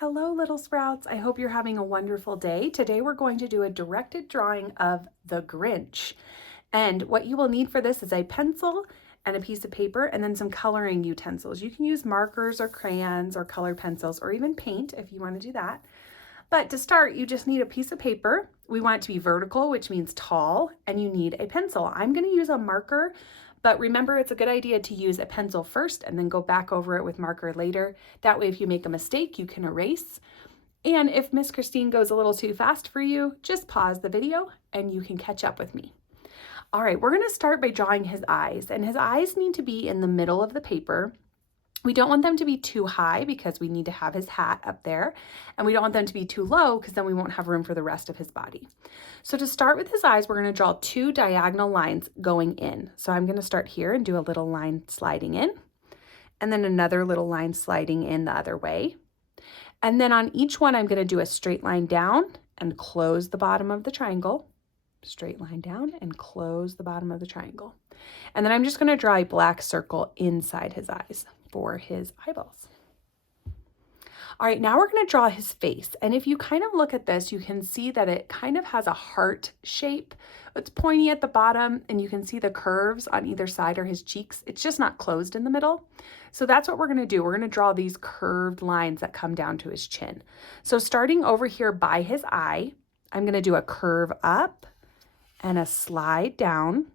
Hello, little sprouts. I hope you're having a wonderful day. Today we're going to do a directed drawing of the Grinch. And what you will need for this is a pencil and a piece of paper and then some coloring utensils. You can use markers or crayons or colored pencils or even paint if you want to do that. But to start, you just need a piece of paper. We want it to be vertical, which means tall, and you need a pencil. I'm going to use a marker, but remember it's a good idea to use a pencil first and then go back over it with marker later. That way, if you make a mistake, you can erase. And if Miss Christine goes a little too fast for you, just pause the video and you can catch up with me. All right, we're going to start by drawing his eyes, and his eyes need to be in the middle of the paper. We don't want them to be too high because we need to have his hat up there, and we don't want them to be too low because then we won't have room for the rest of his body. So to start with his eyes, we're going to draw two diagonal lines going in. So I'm going to start here and do a little line sliding in, and then another little line sliding in the other way. And then on each one, I'm going to do a straight line down and close the bottom of the triangle. Straight line down and close the bottom of the triangle. And then I'm just going to draw a black circle inside his eyes for his eyeballs. All right, now we're going to draw his face. And if you kind of look at this, you can see that it kind of has a heart shape. It's pointy at the bottom, and you can see the curves on either side are his cheeks. It's just not closed in the middle. So that's what we're going to do. We're going to draw these curved lines that come down to his chin. So starting over here by his eye, I'm going to do a curve up and a slide down,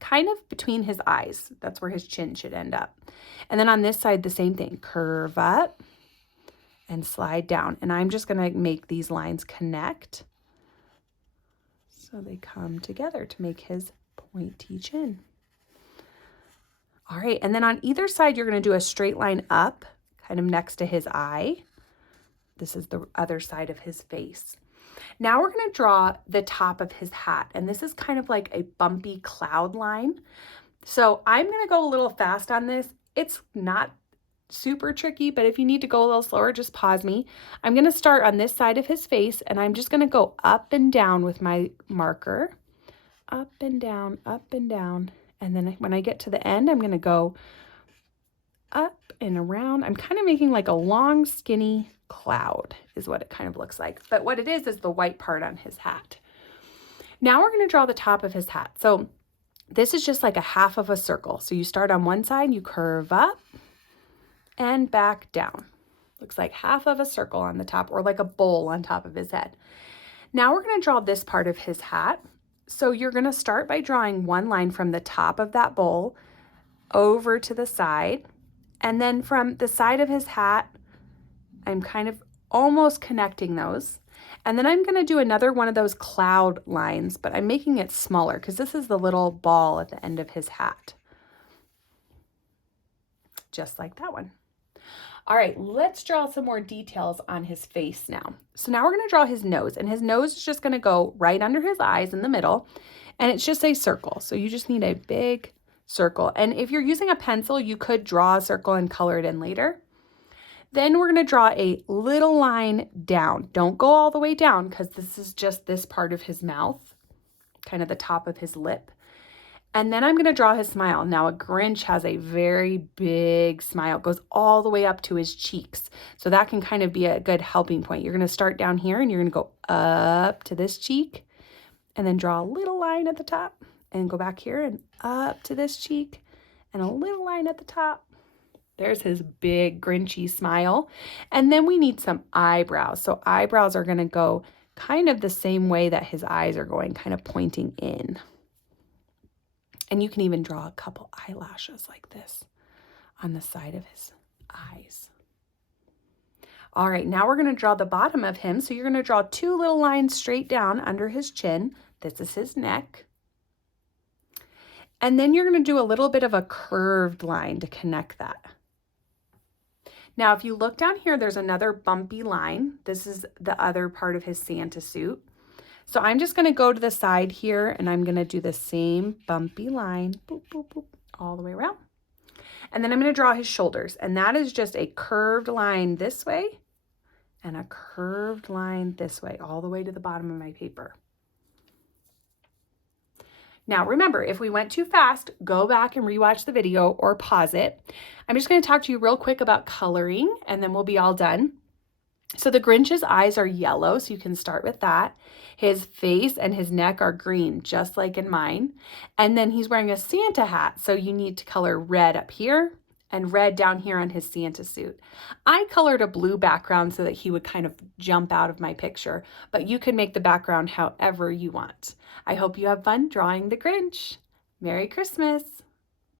kind of between his eyes. That's where his chin should end up. And then on this side, the same thing, curve up and slide down. And I'm just going to make these lines connect so they come together to make his pointy chin. All right, and then on either side, you're going to do a straight line up, kind of next to his eye. This is the other side of his face. Now we're going to draw the top of his hat, and this is kind of like a bumpy cloud line. So I'm going to go a little fast on this. It's not super tricky, but if you need to go a little slower, just pause me. I'm going to start on this side of his face, and I'm just going to go up and down with my marker. Up and down, and then when I get to the end, I'm going to go up and around. I'm kind of making like a long, skinny cloud is what it kind of looks like. But what it is the white part on his hat. Now we're going to draw the top of his hat. So this is just like a half of a circle. So you start on one side, you curve up and back down. Looks like half of a circle on the top, or like a bowl on top of his head. Now we're going to draw this part of his hat. So you're going to start by drawing one line from the top of that bowl over to the side. And then from the side of his hat, I'm kind of almost connecting those. And then I'm going to do another one of those cloud lines, but I'm making it smaller because this is the little ball at the end of his hat. Just like that one. All right, let's draw some more details on his face now. So now we're going to draw his nose, and his nose is just going to go right under his eyes in the middle, and it's just a circle. So you just need a big circle. And if you're using a pencil, you could draw a circle and color it in later. Then we're going to draw a little line down. Don't go all the way down because this is just this part of his mouth, kind of the top of his lip. And then I'm going to draw his smile. Now, a Grinch has a very big smile. It goes all the way up to his cheeks. So that can kind of be a good helping point. You're going to start down here and you're going to go up to this cheek and then draw a little line at the top and go back here and up to this cheek and a little line at the top. There's his big Grinchy smile. And then we need some eyebrows. So eyebrows are going to go kind of the same way that his eyes are going, kind of pointing in. And you can even draw a couple eyelashes like this on the side of his eyes. All right, now we're going to draw the bottom of him. So you're going to draw two little lines straight down under his chin. This is his neck. And then you're going to do a little bit of a curved line to connect that. Now, if you look down here, there's another bumpy line. This is the other part of his Santa suit. So I'm just going to go to the side here, and I'm going to do the same bumpy line, boop, boop, boop, all the way around. And then I'm going to draw his shoulders, and that is just a curved line this way and a curved line this way, all the way to the bottom of my paper. Now, remember, if we went too fast, go back and rewatch the video or pause it. I'm just going to talk to you real quick about coloring, and then we'll be all done. So the Grinch's eyes are yellow, so you can start with that. His face and his neck are green, just like in mine. And then he's wearing a Santa hat, so you need to color red up here and red down here on his Santa suit. I colored a blue background so that he would kind of jump out of my picture, but you can make the background however you want. I hope you have fun drawing the Grinch. Merry Christmas!